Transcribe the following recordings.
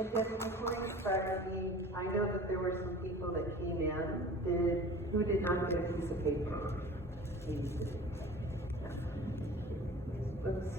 And Debbie, before you start, I know that there were some people that came in who did not get a piece of paper. Oops.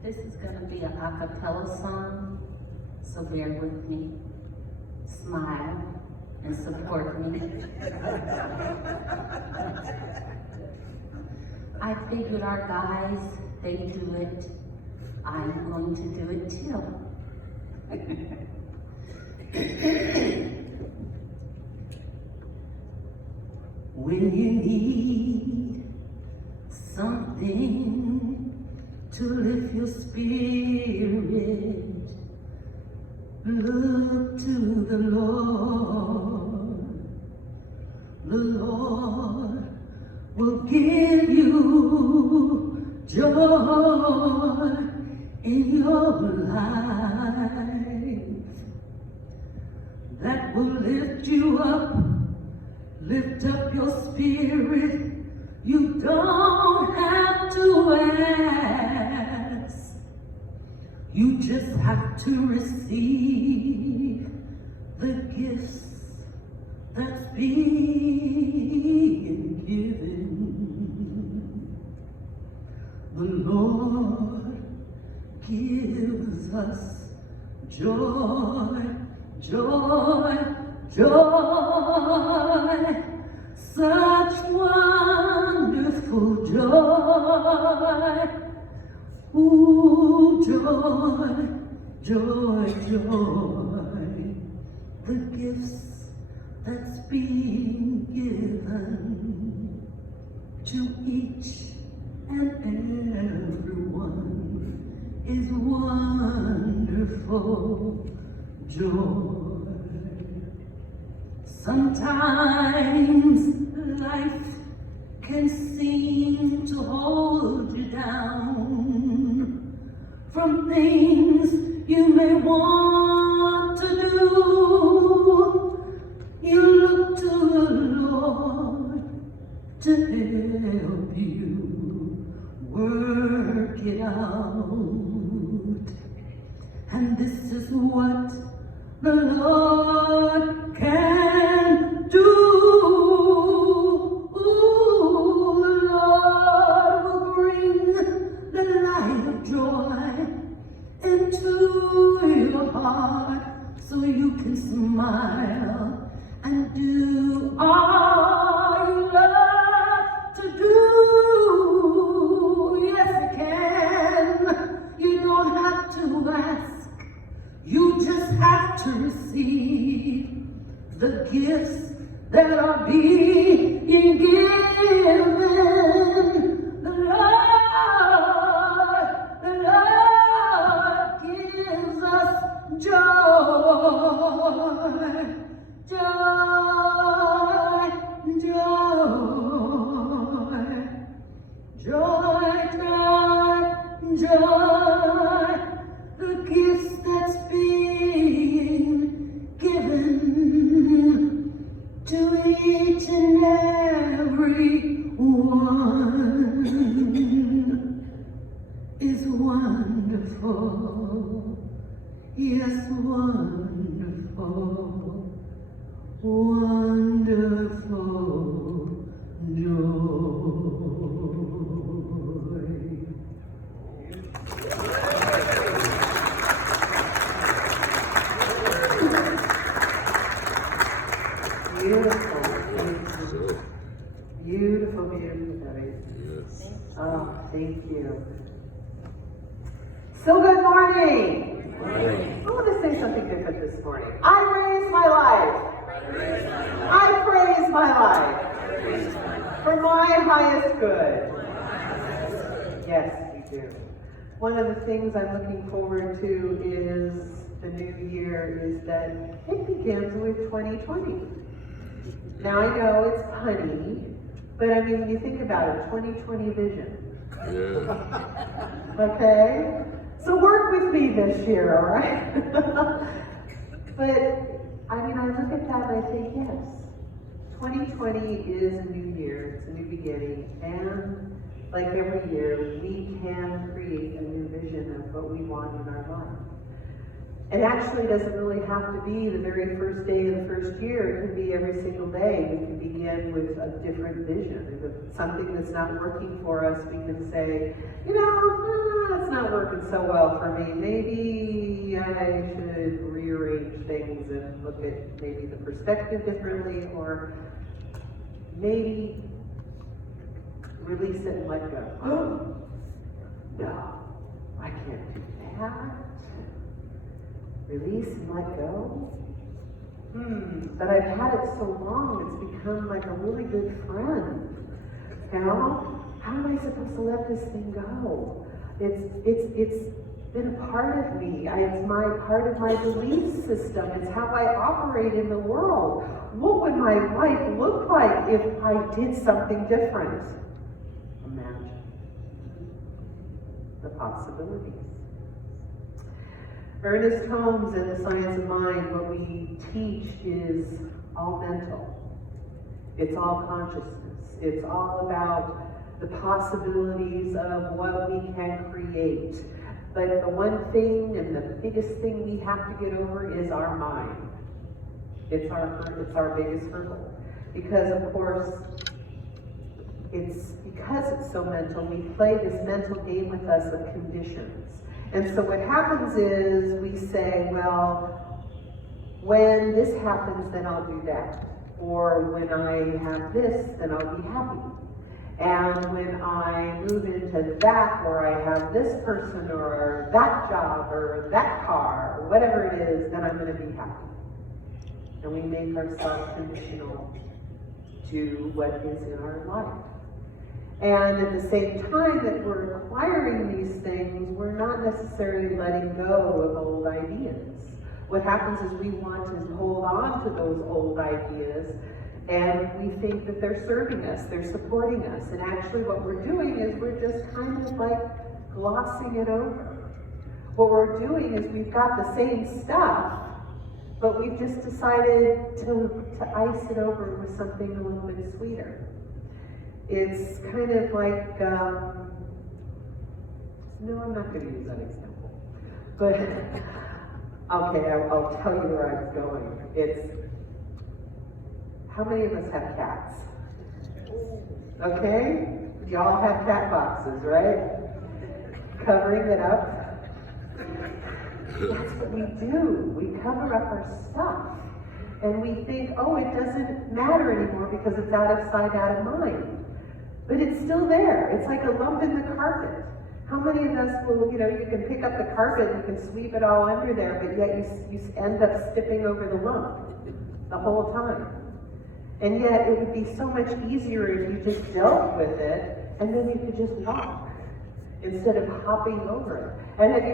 This is going to be an a cappella song, so bear with me. Smile and support me. I figured our guys, they do it. I'm going to do it too. When you need something to lift your spirit, look to the Lord. The Lord will give you joy in your life. That will lift you up, lift up your spirit. You don't have to ask. You just have to receive the gifts that's being given. The Lord gives us joy, joy, joy. Such wonderful joy. Ooh, joy, joy, joy. The gifts that's being given to each and everyone is wonderful joy. Sometimes life can seem to hold you down from things you may want to do. You look to the Lord to help you work it out. And this is what the Lord can do. Ooh, the Lord will bring the light of joy into your heart so you can smile and do all you love to do. Yes, you can. You don't have to ask. You just have to receive the gifts that are being given. The Lord gives us joy, joy, joy, joy, joy, joy. The gifts that's being given to each and every one is wonderful. Yes, wonderful, wonderful joy. Beautiful, beautiful, Debbie. Yes. Oh, thank you. So good morning. I want to say something different this morning. I raise my life. I praise my life. For my highest good. Yes, we do. One of the things I'm looking forward to is the new year is that it begins with 2020. Now I know it's punny, but I mean, when you think about it, 2020 vision. Yeah. Okay? So work with me this year, all right? But, I mean, I look at that and I think, yes, 2020 is a new year, it's a new beginning, and like every year, we can create a new vision of what we want in our life. It actually doesn't really have to be the very first day of the first year. It can be every single day. We can begin with a different vision. If it's something that's not working for us, we can say, you know, it's not working so well for me. Maybe I should rearrange things and look at maybe the perspective differently, or maybe release it and let go. No, I can't do that. Release and let go. But I've had it so long, it's become like a really good friend. You know, how am I supposed to let this thing go? It's been a part of me. It's part of my belief system. It's how I operate in the world. What would my life look like if I did something different? Imagine the possibilities. Ernest Holmes in The Science of Mind, what we teach is all mental. It's all consciousness. It's all about the possibilities of what we can create. But the one thing and the biggest thing we have to get over is our mind. It's our biggest hurdle. Because of course, because it's so mental, we play this mental game with us of conditions. And so what happens is we say, well, when this happens, then I'll do that. Or when I have this, then I'll be happy. And when I move into that, or I have this person, or that job, or that car, or whatever it is, then I'm going to be happy. And we make ourselves conditional to what is in our life. And at the same time that we're acquiring these things, we're not necessarily letting go of old ideas. What happens is we want to hold on to those old ideas, and we think that they're serving us, they're supporting us. And actually what we're doing is we're just kind of like glossing it over. What we're doing is we've got the same stuff, but we've just decided to ice it over with something a little bit sweeter. It's kind of like, no, I'm not going to use that example. But, okay, I'll tell you where I was going. It's, how many of us have cats? Okay? Y'all have cat boxes, right? Covering it up. That's what we do. We cover up our stuff. And we think, oh, it doesn't matter anymore because it's out of sight, out of mind. But it's still there. It's like a lump in the carpet. How many of us will, you can pick up the carpet and you can sweep it all under there, but yet you end up stepping over the lump the whole time. And yet it would be so much easier if you just dealt with it and then you could just walk instead of hopping over it. And have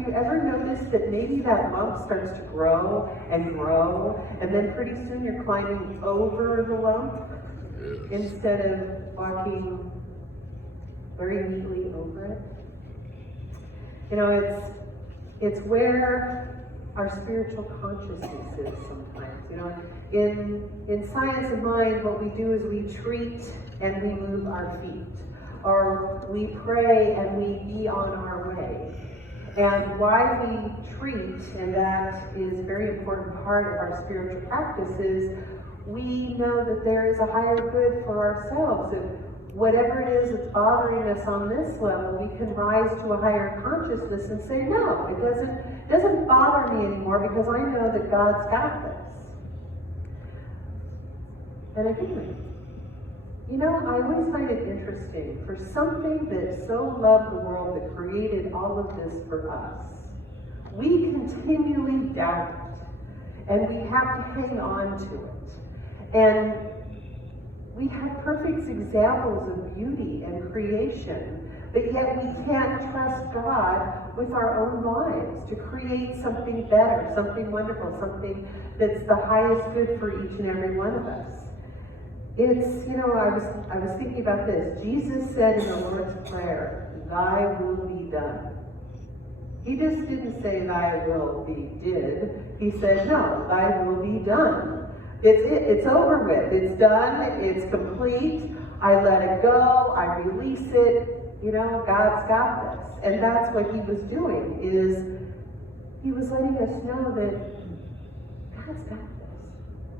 you ever noticed that maybe that lump starts to grow, and then pretty soon you're climbing over the lump? Instead of walking very neatly over it. It's where our spiritual consciousness is sometimes. In Science of Mind, what we do is we treat and we move our feet. Or we pray and we be on our way. And why we treat, and that is a very important part of our spiritual practice, is we know that there is a higher good for ourselves. If whatever it is that's bothering us on this level, we can rise to a higher consciousness and say, no, it doesn't bother me anymore because I know that God's got this. And again, You know, I always find it interesting, for something that so loved the world, that created all of this for us, we continually doubt it, and we have to hang on to it. And we have perfect examples of beauty and creation, but yet we can't trust God with our own lives to create something better, something wonderful, something that's the highest good for each and every one of us. It's, you know, I was thinking about this. Jesus said in the Lord's Prayer, "Thy will be done." He just didn't say "Thy will be did." He said, "No, Thy will be done." It's over with. It's done. It's complete. I let it go. I release it. You know, God's got this. And that's what he was doing, is he was letting us know that God's got this.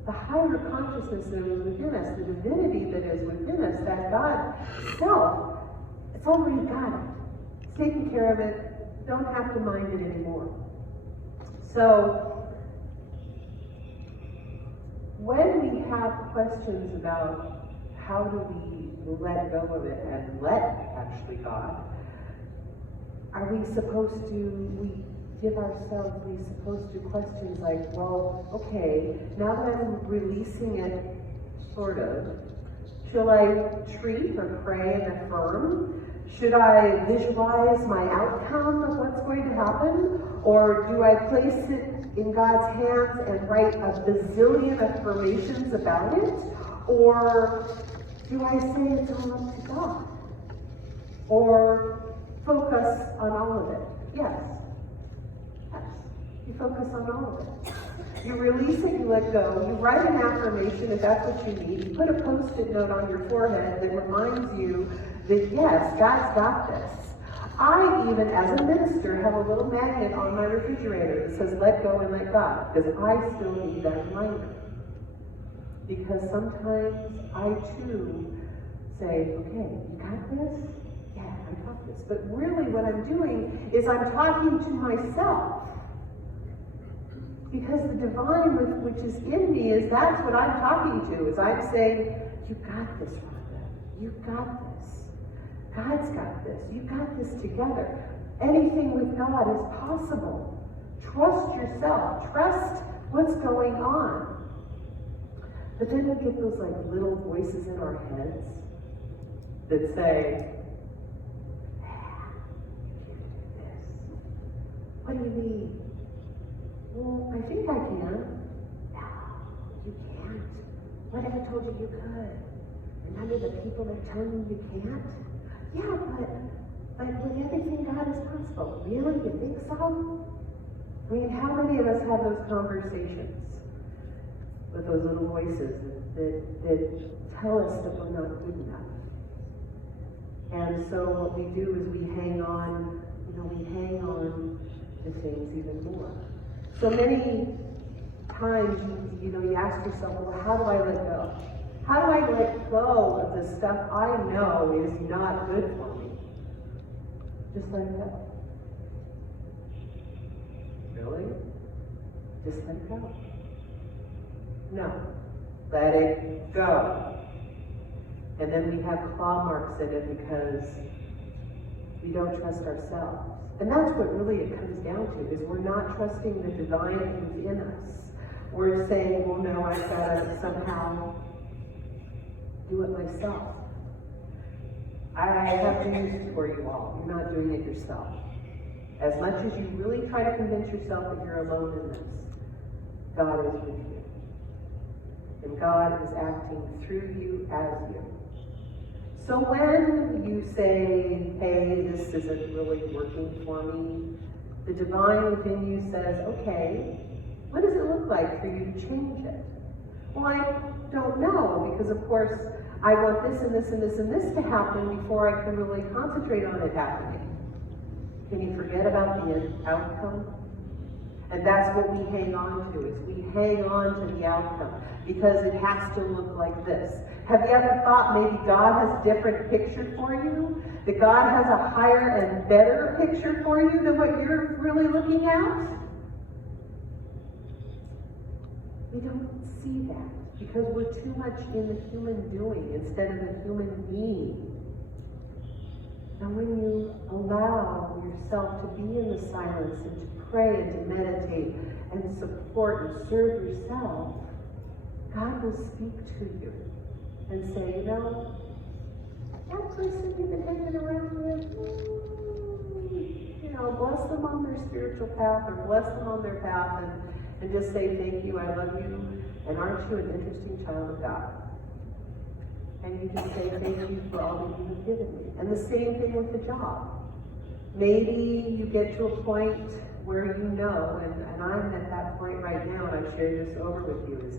The higher consciousness that is within us, the divinity that is within us, that God self, it's already got it. It's taking care of it. Don't have to mind it anymore. So, when we have questions about how do we let go of it and let actually God, are we supposed to, we supposed to questions like, well, okay, now that I'm releasing it, sort of, shall I treat or pray and affirm? Should I visualize my outcome of what's going to happen? Or do I place it in God's hands and write a bazillion affirmations about it? Or do I say it's all up to God? Or focus on all of it? Yes. You focus on all of it. You release it, you let go. You write an affirmation if that's what you need. You put a post-it note on your forehead that reminds you that yes, God's got this. I even, as a minister, have a little magnet on my refrigerator that says let go and let God, because I still need that reminder. Because sometimes I too say, okay, you got this? Yeah, I got this. But really what I'm doing is I'm talking to myself. Because the divine which is in me is that's what I'm talking to, is I'm saying, you got this, Rhonda. You got this. God's got this. You got this together. Anything with God is possible. Trust yourself. Trust what's going on. But then we get those like little voices in our heads that say, you can't do this. What do you mean? Well, I think I can. No, you can't. What if I told you you could? Remember the people that tell you you can't? Yeah, but with everything God is possible. Really? You think so? I mean, how many of us have those conversations with those little voices that tell us that we're not good enough? And so what we do is we hang on, we hang on to things even more. So many times, you ask yourself, well, how do I let go? How do I let go of the stuff I know is not good for me? Just let it go. Really? Just let it go. No. Let it go. And then we have claw marks in it because we don't trust ourselves. And that's what really it comes down to, is we're not trusting the divine who's in us. We're saying, well, no, I've got to somehow do it myself. I have news for you all. You're not doing it yourself. As much as you really try to convince yourself that you're alone in this, God is with you. And God is acting through you as you. So when you say, hey, this isn't really working for me, the divine within you says, okay, what does it look like for you to change it? Well, I don't know, because of course, I want this and this and this and this to happen before I can really concentrate on it happening. Can you forget about the outcome? And that's what we hang on to, is we hang on to the outcome, because it has to look like this. Have you ever thought maybe God has a different picture for you? That God has a higher and better picture for you than what you're really looking at? We don't see that. because we're too much in the human doing instead of the human being. And when you allow yourself to be in the silence and to pray and to meditate and support and serve yourself, God will speak to you and say, you know, that person you've been hanging around with, you know, bless them on their spiritual path or bless them on their path and just say, thank you, I love you, and aren't you an interesting child of God? And you just say, thank you for all that you have given me. And the same thing with the job. Maybe you get to a point where you know, and I'm at that point right now, and I've shared this over with you, is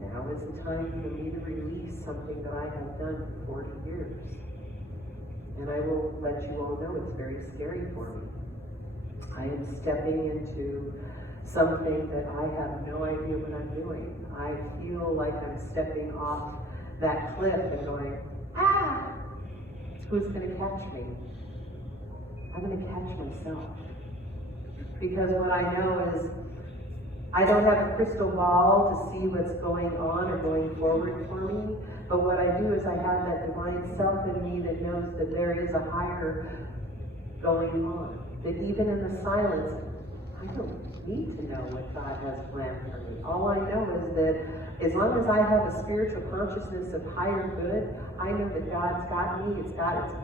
now is the time for me to release something that I have done for 40 years. And I will let you all know it's very scary for me. I am stepping into something that I have no idea what I'm doing. I feel like I'm stepping off that cliff and going, ah! Who's going to catch me? I'm going to catch myself. Because what I know is I don't have a crystal ball to see what's going on or going forward for me, but what I do is I have that divine self in me that knows that there is a higher going on. That even in the silence, I don't need to know what God has planned for me. All I know is that as long as I have a spiritual consciousness of higher good, I know that God's got me, it's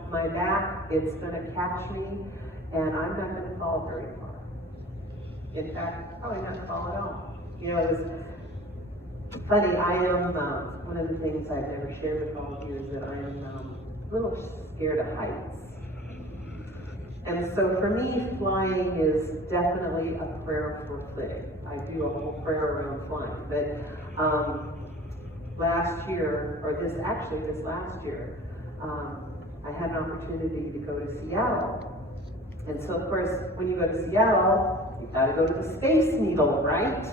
my back, it's going to catch me, and I'm not going to fall very far. In fact, probably not fall at all. You know, it was funny, I am, one of the things I've never shared with all of you is that I'm a little scared of heights. And so for me, flying is definitely a prayerful thing. I do a whole prayer around flying. But last year, or this last year, I had an opportunity to go to Seattle. And so of course, when you go to Seattle, you gotta go to the Space Needle, right?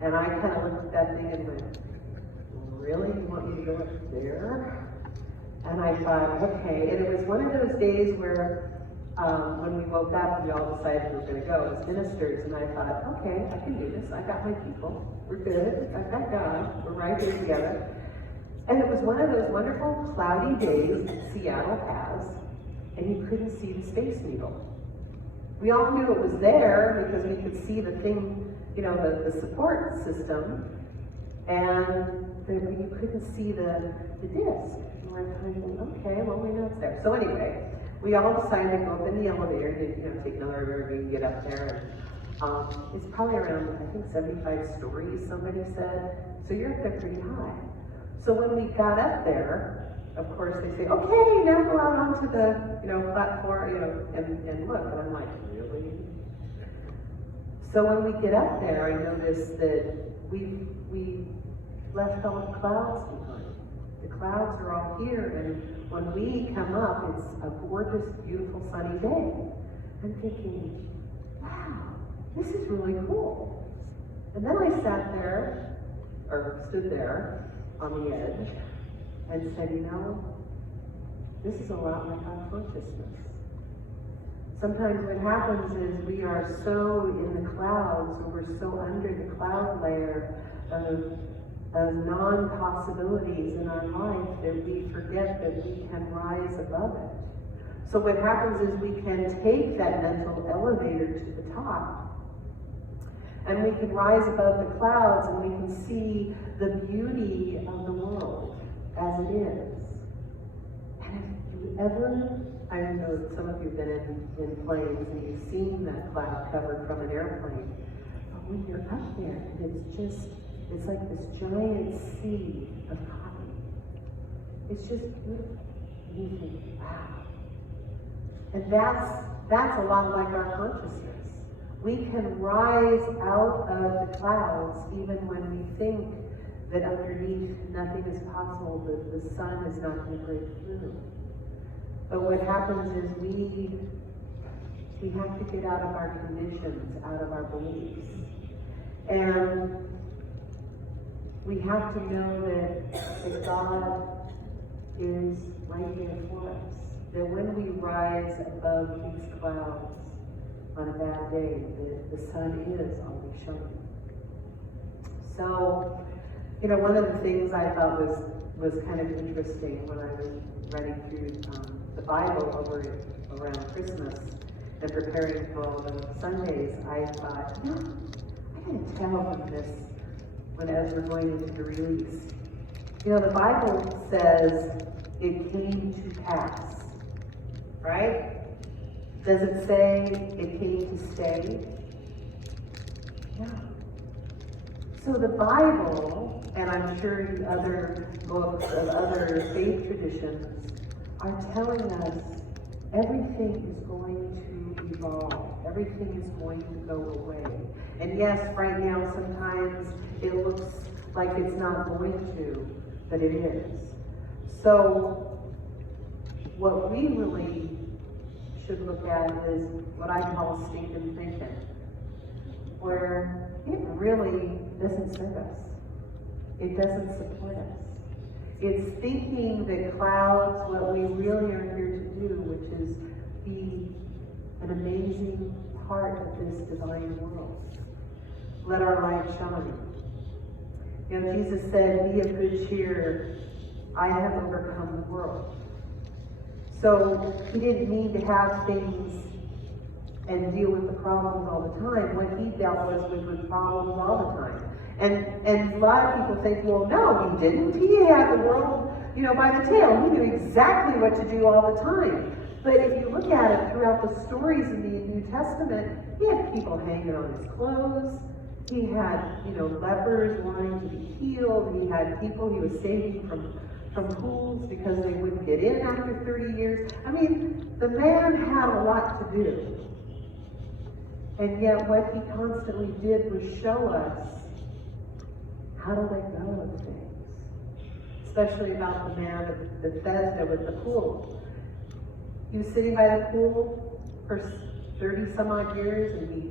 And I kind of looked at that thing and went, really? You want me to go up there? And I thought, okay. And it was one of those days where when we woke up, we all decided we were going to go as ministers, and I thought, okay, I can do this. I got my people. We're good. I've got God. We're right here together. And it was one of those wonderful cloudy days that Seattle has, and you couldn't see the Space Needle. We all knew it was there because we could see the thing, you know, the support system, and you couldn't see the disc. And we're thinking, okay, well, we know it's there. So anyway, we all decided to go up in the elevator, to take another elevator and get up there. And it's probably around, I think, 75 stories, somebody said. So you're up there pretty high. So when we got up there, of course, they say, okay, now go out onto the, platform, and look. And I'm like, really? So when we get up there, I noticed that we left all the clouds behind. The clouds are all here, and when we come up, it's a gorgeous, beautiful, sunny day. I'm thinking, wow, this is really cool. And then I stood there on the edge and said, this is a lot like our consciousness. Sometimes what happens is we are so in the clouds, or we're so under the cloud layer of non-possibilities in our life that we forget that we can rise above it. So what happens is we can take that mental elevator to the top, and we can rise above the clouds, and we can see the beauty of the world as it is. And if you ever, I know some of you have been in planes and you've seen that cloud cover from an airplane, but when you're up there, it's like this giant sea of cotton. It's just beautiful. And you think, wow. And that's a lot like our consciousness. We can rise out of the clouds even when we think that underneath nothing is possible, that the sun is not going to break through. But what happens is we have to get out of our conditions, out of our beliefs. And we have to know that God is right there for us. That when we rise above these clouds on a bad day, the sun is always shining. So You know, one of the things I thought was kind of interesting when I was running through the Bible around Christmas and preparing for all the Sundays, I thought, I can tell from this as we're going into the release. You know, the Bible says it came to pass, right? Does it say it came to stay? No. So the Bible, and I'm sure other books of other faith traditions, are telling us everything is going to evolve. Everything is going to go away. And yes, right now sometimes it looks like it's not going to, but it is. So what we really should look at is what I call stinking thinking, where it really doesn't serve us. It doesn't support us. It's thinking that clouds what we really are here to do, which is be an amazing part of this divine world. Let our light shine. You know, Jesus said, be of good cheer. I have overcome the world. So he didn't need to have things and deal with the problems all the time. What he dealt with problems all the time. And a lot of people think, well, no, he didn't. He had the world, by the tail. He knew exactly what to do all the time. But if you look at it throughout the stories in the New Testament, he had people hanging on his clothes. He had, lepers wanting to be healed. He had people he was saving from pools because they wouldn't get in after 30 years. I mean, the man had a lot to do. And yet what he constantly did was show us how to let go of things. Especially about the man at Bethesda with the pool. He was sitting by the pool for 30 some odd years, and he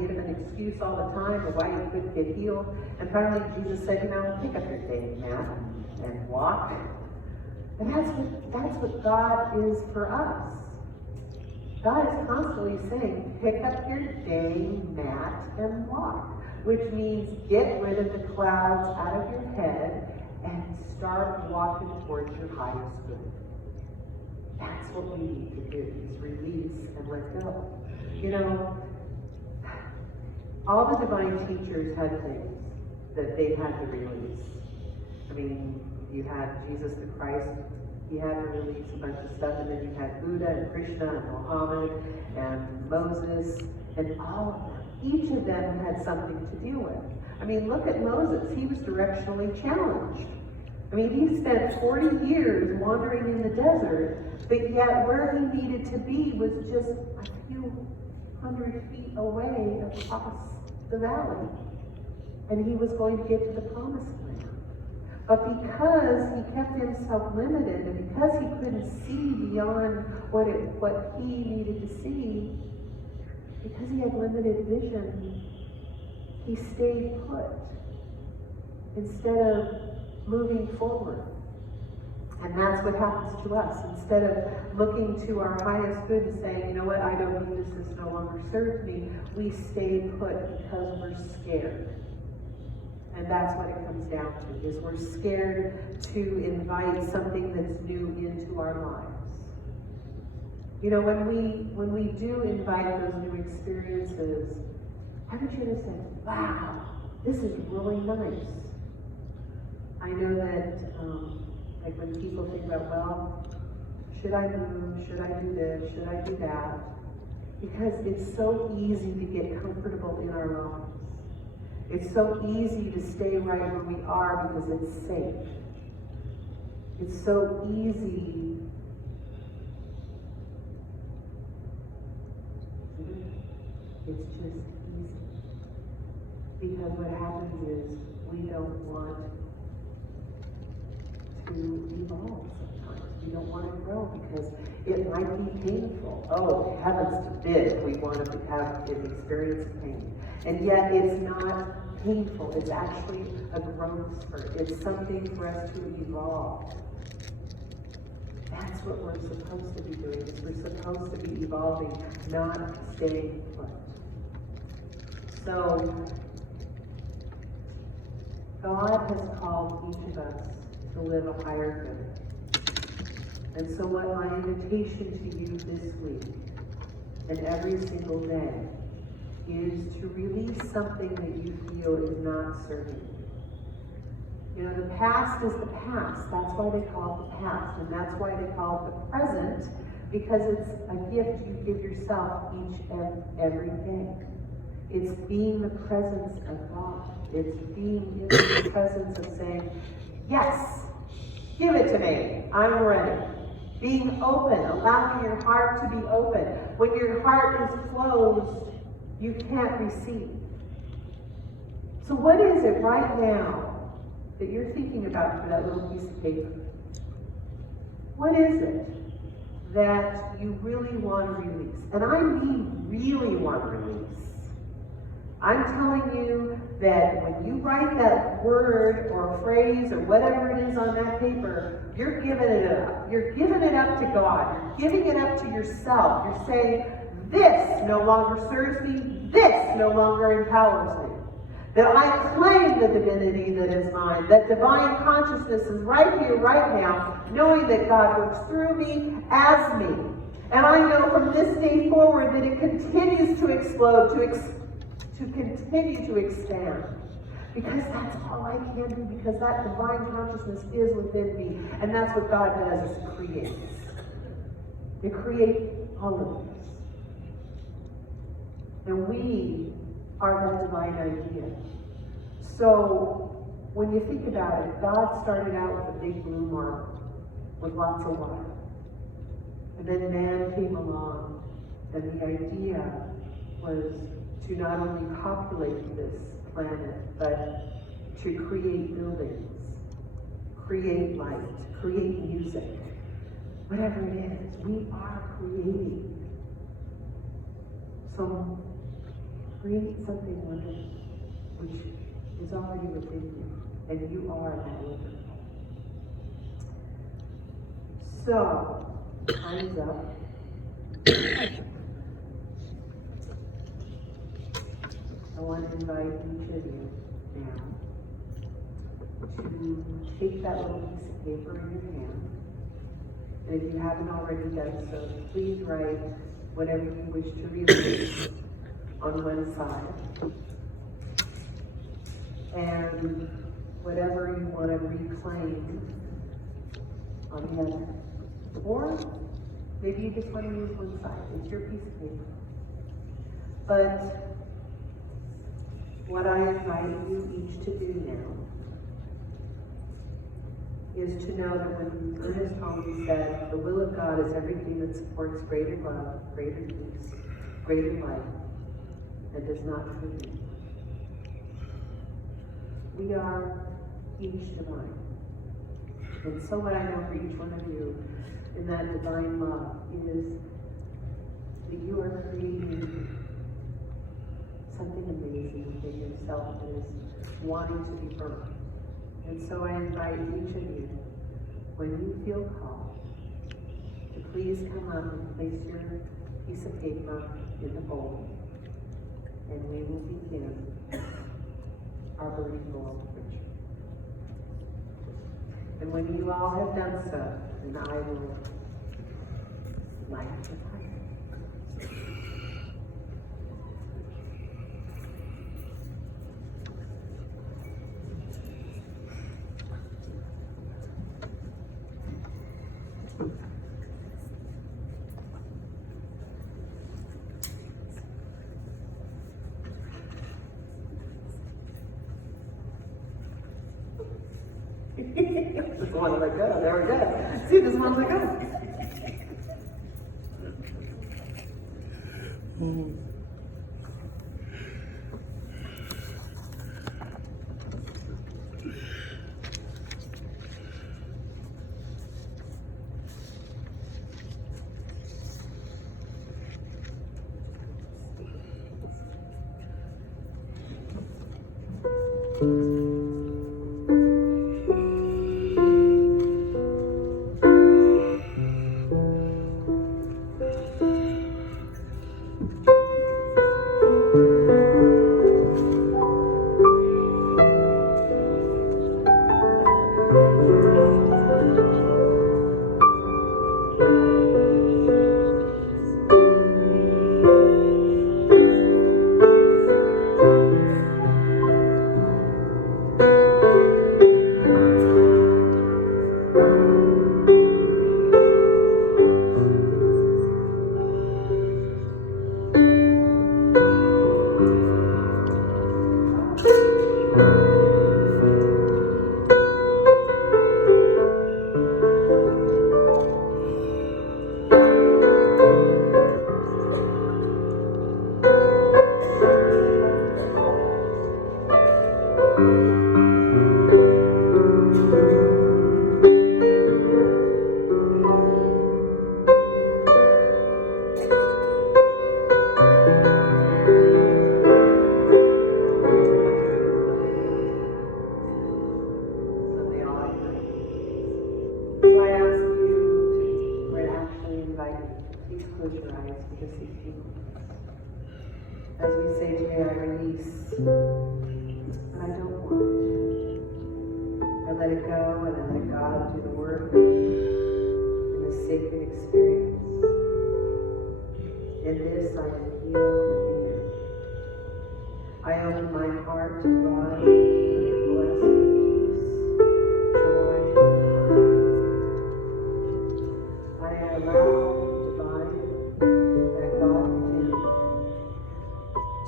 made him an excuse all the time of why he couldn't get healed. And finally Jesus said, pick up your daily mat and walk. And that's what God is for us. God is constantly saying, pick up your day mat and walk, which means get rid of the clouds out of your head and start walking towards your highest good. That's what we need to do, is release and let go. All the divine teachers had things that they had to release. I mean, you had Jesus the Christ, he had to release a bunch of stuff, and then you had Buddha and Krishna and Muhammad and Moses and all of them. Each of them had something to deal with. I mean, look at Moses. He was directionally challenged. I mean, he spent 40 years wandering in the desert, but yet where he needed to be was just a few hundred feet away across the valley. And he was going to get to the promised land. But because he kept himself limited, and because he couldn't see beyond what he needed to see, because he had limited vision, he stayed put instead of moving forward. And that's what happens to us. Instead of looking to our highest good and saying, I don't need this no longer serves me, we stay put because we're scared. And that's what it comes down to, is we're scared to invite something that's new into our lives. When we do invite those new experiences, haven't you just said, wow, this is really nice? I know that, like when people think about, well, should I move? Should I do this? Should I do that? Because it's so easy to get comfortable in our lives. It's so easy to stay right where we are because it's safe. It's so easy. It's just easy. Because what happens is we don't want to evolve sometimes. We don't want to grow because it might be painful. Oh, heavens forbid we want to have an experience of pain. And yet it's not painful. It's actually a growth spurt. It's something for us to evolve. That's what we're supposed to be doing. Is we're supposed to be evolving, not staying put. So God has called each of us to live a higher good. And so what my invitation to you this week and every single day is to release something that you feel is not serving you. You know, the past is the past. That's why they call it the past. And that's why they call it the present, because it's a gift you give yourself each and every day. It's being the presence of God. It's being in the presence of saying, yes, give it to me. I'm ready. Being open, allowing your heart to be open. When your heart is closed, you can't receive. So what is it right now that you're thinking about for that little piece of paper? What is it that you really want to release? And I mean really want to release. I'm telling you that when you write that word or phrase or whatever it is on that paper, you're giving it up. You're giving it up to God. You're giving it up to yourself. You're saying, this no longer serves me. This no longer empowers me. That I claim the divinity that is mine. That divine consciousness is right here, right now, knowing that God works through me, as me. And I know from this day forward that it continues to explode, to continue to expand. Because that's all I can do, because that divine consciousness is within me. And that's what God does, is it creates. It creates all of this. And we are that divine idea. So, when you think about it, God started out with a big blue marble with lots of water. And then man came along, and the idea was to not only populate this planet, but to create buildings, create light, create music, whatever it is, we are creating. So create something wonderful, which is already within you, and you are that wonderful. So, time's up. I want to invite each of you now to take that little piece of paper in your hand. And if you haven't already done so, please write whatever you wish to release on one side. And whatever you want to reclaim on the other. Or maybe you just want to use one side. It's your piece of paper. But what I invite you each to do now is to know that when Ernest Holmes said, the will of God is everything that supports greater love, greater peace, greater life, and does not hurt you. We are each divine. And so what I know for each one of you in that divine love is that you are creating something amazing within yourself that is wanting to be birthed. And so I invite each of you, when you feel called, to please come up and place your piece of paper in the bowl, and we will begin our birthing bowl ritual. And when you all have done so, then I will light the fire. Just want to let go. There we go. See, just want to let go. just these few moments. As we say today, I release, but I don't want it. I let it go and I let God do the work in a sacred experience. In this, I am healed and renewed. I open my heart to God and I am blessed with peace, joy, and harmony. I allow divine that God intended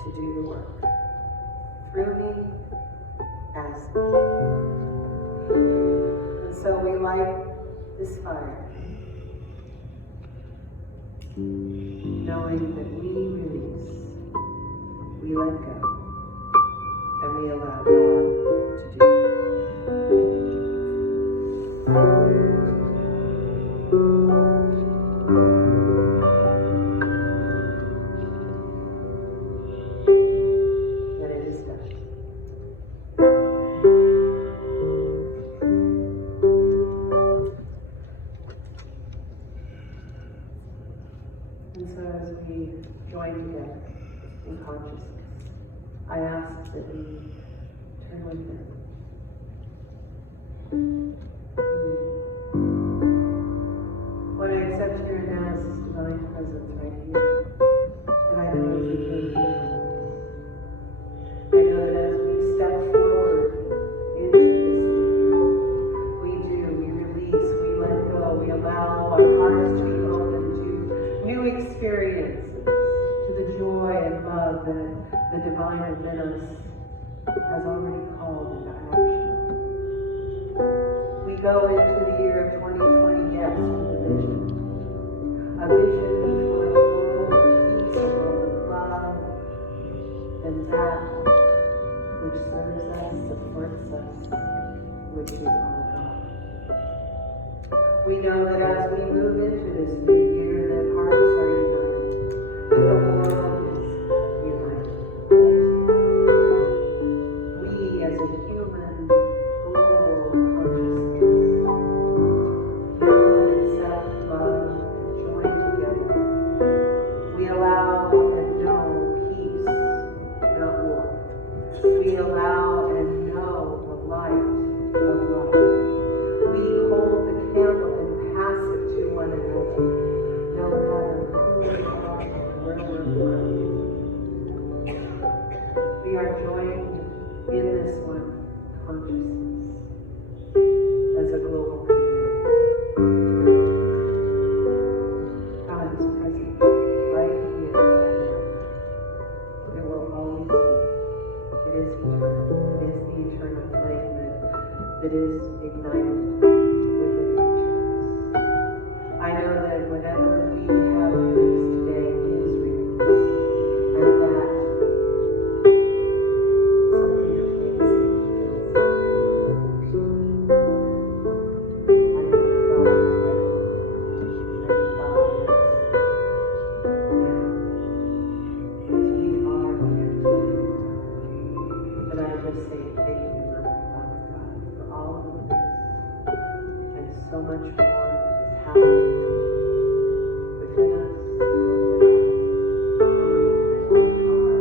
to do the work through me, as me. And so we light this fire, knowing that we release, we let go, and we allow God to do that it is done. And so as we join together in consciousness, I ask that we turn within. What I accept here now is this divine presence right here, that I know is within each one of us. I know that as we step forward into this new year, we release, we let go, we allow our hearts to be open to new experiences, to the joy and love that the divine within us has already called into action. We go into the year of 2020, yes, with a vision for a world of peace, a world of love, and that which serves us, supports us, which is all God. We know that as we move into this new year, that hearts are united, that the world is united. We, as a human global consciousness, know and accept, love, and join together. We allow and know peace, not war. We allow and know the light of love. We hold the candle and pass it to one another, no matter who we are or where we're from. We are joined in this one consciousness as a global community. God is present right here, right now. It will always be. It is eternal. It is the eternal flame that is ignited within each of us. I know that whatever we have released today is released, and that something amazing fills us. I know that God is ready, and God is now. As we are here today, but I just say thank you, Father God, for all of this and so much more that is happening within us and within us, knowing that we are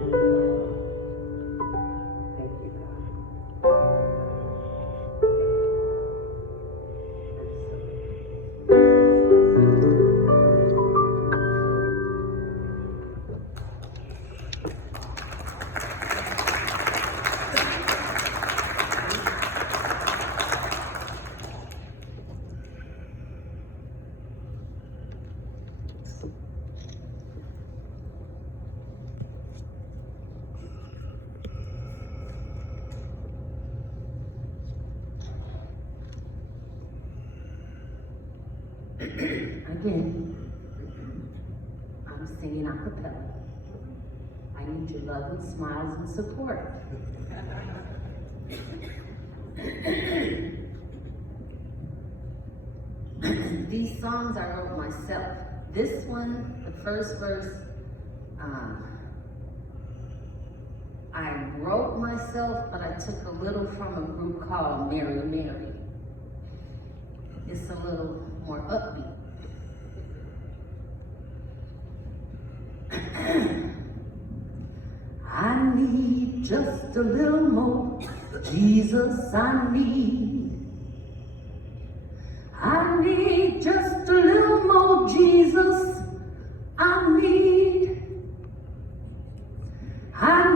and we are loved. Thank you, God. Thank you, God. I'm so Again, I'm singing a cappella. I need your love and smiles and support. These songs I wrote myself. This one, the first verse, I wrote myself, but I took a little from a group called Mary Mary. It's a little more upbeat. just a little more Jesus. I need just a little more Jesus. I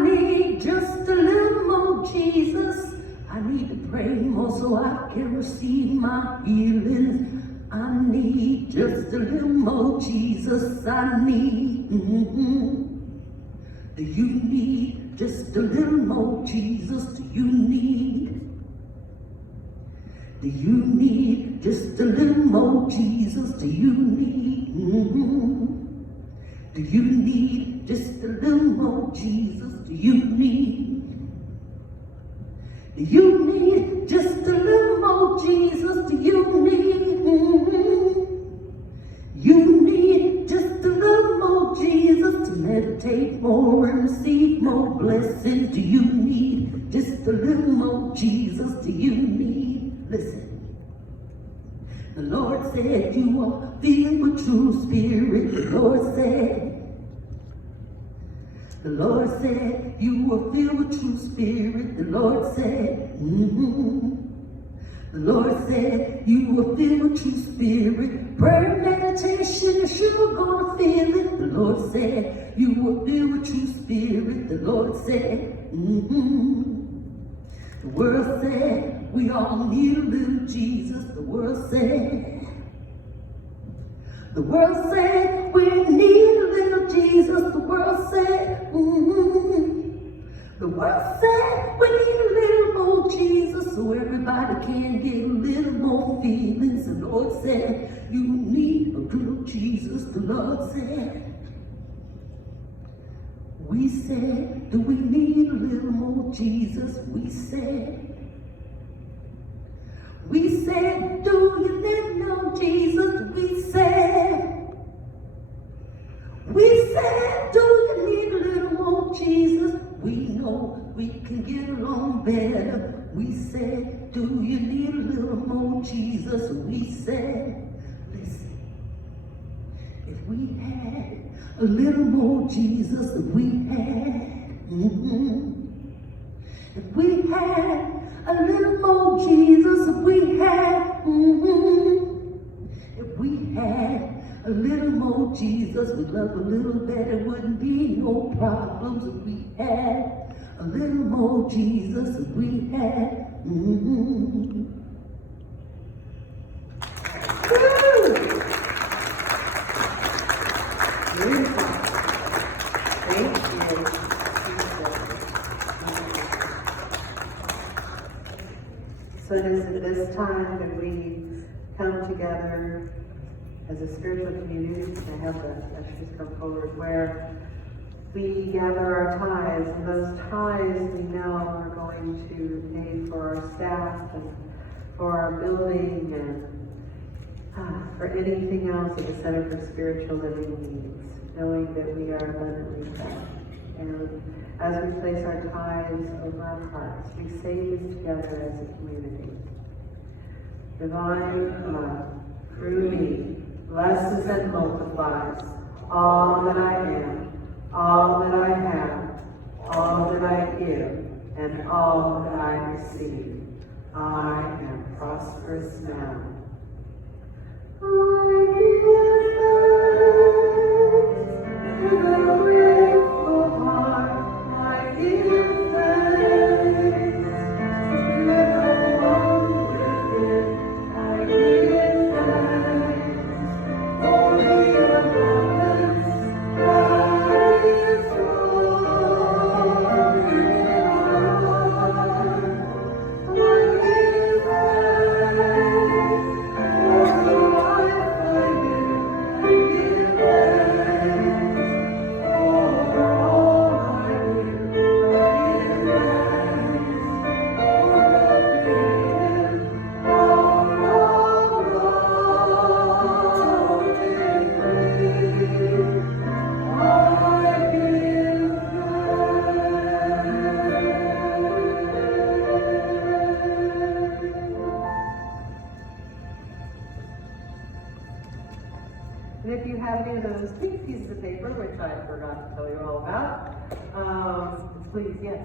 need just a little more Jesus. I need to pray more so I can receive my healing. I need just a little more Jesus. I need. Do you need just a little more Jesus? Do you need just a little more Jesus? Do you need? Do you need just a little more Jesus? Do you need? Do you need just a little more Jesus? Do you need? You need just a little more Jesus to meditate more and receive more blessings. Do you need just a little more Jesus? Do you need? Listen. The Lord said you are filled with true spirit. The Lord said you are filled with true spirit. The Lord said, The Lord said you are filled with true spirit. Prayer and meditation, you're sure gonna feel it. The Lord said you are filled with true spirit. The Lord said, The world said we all need a little Jesus. The world said we need a little Jesus. The world said, The world said we need a little more Jesus so everybody can get a little more feelings. The Lord said you need a little Jesus. The Lord said, we said, do we need a little more Jesus? We said, do you need no Jesus? We said, do you need a little more Jesus? We know we can get along better. We said, do you need a little more Jesus? We said, listen, if we had a little more Jesus, if we had a little more Jesus, if we had a little more Jesus, we'd love a little better, wouldn't be no problems. If we had a little more Jesus, if we had. Beautiful. Thank you. So it is at this time that we come together as a spiritual community. I have the ushers come forward, where we gather our tithes, and those tithes we know are going to pay for our staff and for our building and for anything else at the Center for Spiritual Living needs, knowing that we are abundantly fed. And as we place our tithes over our hearts, we say this together as a community. Divine love, through me, blesses and multiplies all that I am, all that I have, all that I give, and all that I receive. I am prosperous now. I give thanks with a grateful heart. I give thanks with a wonder. I give thanks for the abundance that is flowing in our lives. I give thanks for the life I live. I give thanks for all I do. I give thanks for the being And if you have any of those pink pieces of paper, which I forgot to tell you all about, please, yes.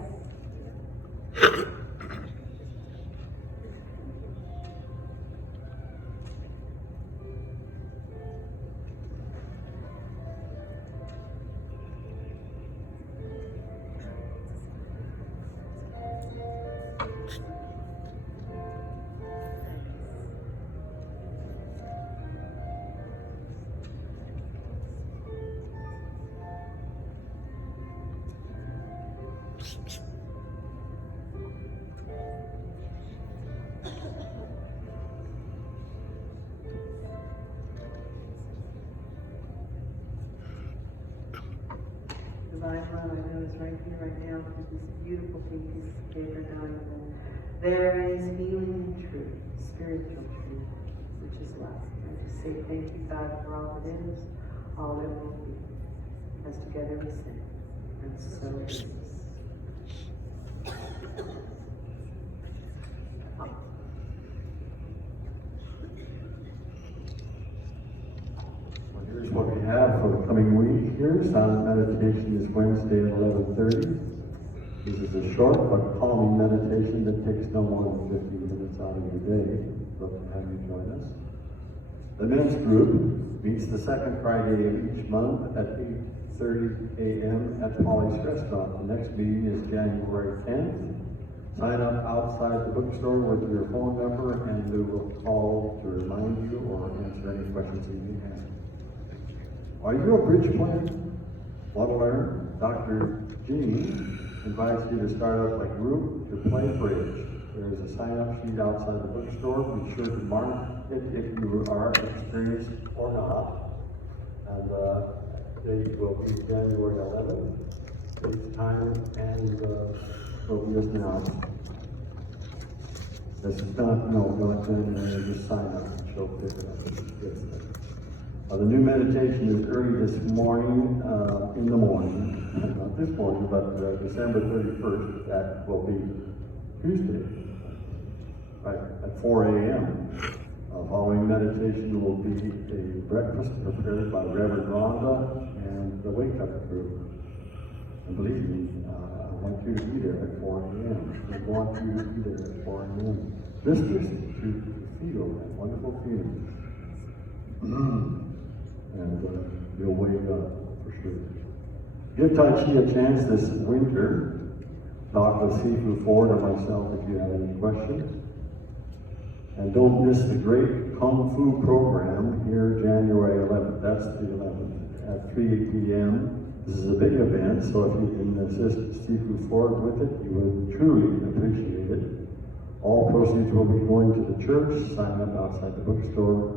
Zyla, I know is right here, right now, with this beautiful pink piece of paper knowing that there is healing and truth, spiritual truth, which is love. I just say thank you, God, for all that is, all that will be, as together we sing. And so it is. Here's what we have for the coming week here. Silent meditation is Wednesday at 11:30. This is a short but calming meditation that takes no more than 15 minutes out of your day. Love to have you join us. The men's group meets the second Friday of each month at 8:30 a.m. at Polly's Restaurant. The next meeting is January 10th. Sign up outside the bookstore with your phone number and we will call to remind you or answer any questions you may have. Are you a bridge player? Want to learn? Dr. Jeannie invites you to start up a group to play bridge. There is a sign-up sheet outside the bookstore. Be sure to mark it if you are experienced or not. And date will be January 11th. Date, time, and will be announced. This is not January, just sign up and show pick it up. The new meditation is early this morning, in the morning, not this morning, but December 31st, that will be Tuesday, right, at 4 a.m. Following meditation will be a breakfast prepared by Reverend Rhonda and the Wake Up group. And believe me, I want you to be there at 4 a.m. I want you to be there at 4 a.m. Just to feel that wonderful feeling. And you'll wake up for sure. Give Tai Chi a chance this winter. Talk with Sifu Ford or myself if you have any questions. And don't miss the great Kung Fu program here January 11th. That's the 11th at 3 p.m. This is a big event, so if you can assist Sifu Ford with it, you would truly appreciate it. All proceeds will be going to the church. Sign up outside the bookstore.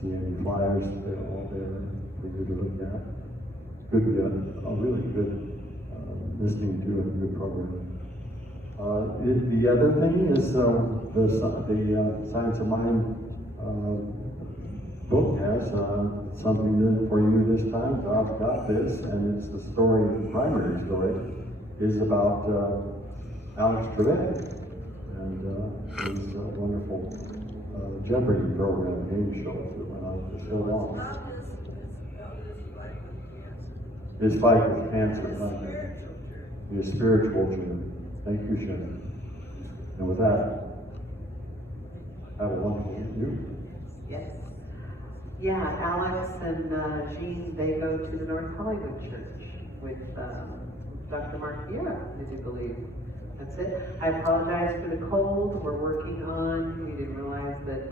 See any flyers, they're all there for you to look at. Good, really good listening to a good program. The other thing is the Science of Mind book has something new for you this time. God's got this, and it's the story, the primary story, is about Alex Trebek and his wonderful Jeopardy program, game show that went on for so long. His fight with cancer, his spiritual journey. Thank you, Shannon. And with that, have a wonderful week. Yes. Yeah, Alex and Jean, they go to the North Hollywood Church with Dr. Mark Vieira, I do believe. That's it. I apologize for the cold. We're working on, we didn't realize that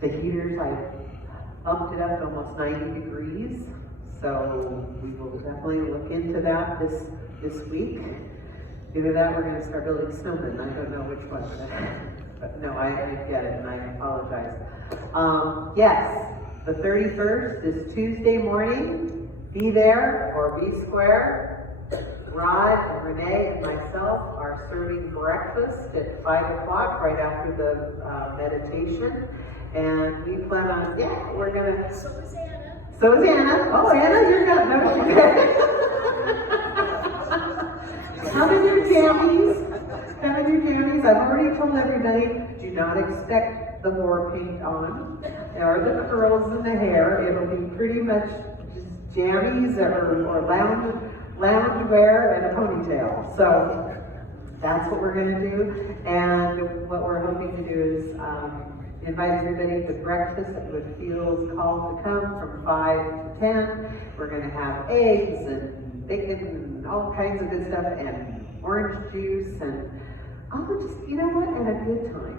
the heaters, I upped it up to almost 90 degrees. So we will definitely look into that this week. Either that or we're going to start building snowmen. I don't know which one. But no, I get it and I apologize. Yes, the 31st is Tuesday morning. Be there or be square. Rod and Renee and myself are serving breakfast at 5 o'clock right after the meditation. And we plan on, we're gonna. So is Anna. So is Anna. Oh, Anna, you're not. No, Come in your jammies. Come in your jammies. I've already told everybody, do not expect the war paint on or the curls in the hair. It'll be pretty much just jammies or lounge wear and a ponytail. So that's what we're going to do. And what we're hoping to do is invite everybody to breakfast that feels called to come from 5 to 10. We're going to have eggs and bacon and all kinds of good stuff and orange juice and just, you know what, and a good time.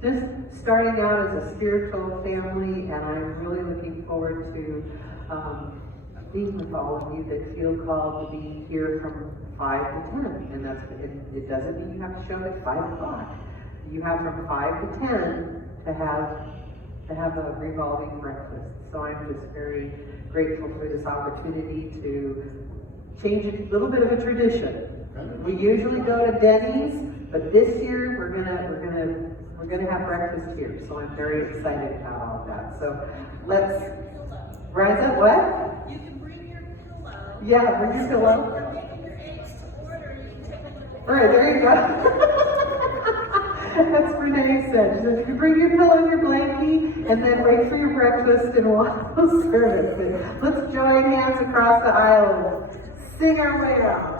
Just starting out as a spiritual family, and I'm really looking forward to being with all of you that feel called to be here from 5 to 10. And that's it doesn't mean you have to show up at 5 o'clock. You have from 5 to 10 to have a revolving breakfast. So I'm just very grateful for this opportunity to change a little bit of a tradition. We usually go to Denny's, but this year we're gonna have breakfast here. So I'm very excited about all of that. So let's rise up. What? You can bring your pillow. Yeah, bring your pillow. You're making your eggs to order, you can take a look. All right, there you go. That's what Renee said. She said you can bring your pillow and your blankie and then wait for your breakfast and we'll serve it. But let's join hands across the aisle and sing our way out.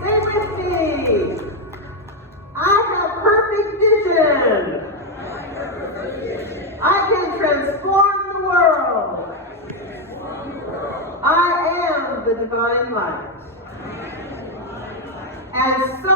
Say with me. I have perfect vision. I can transform the world. I am the divine light. And so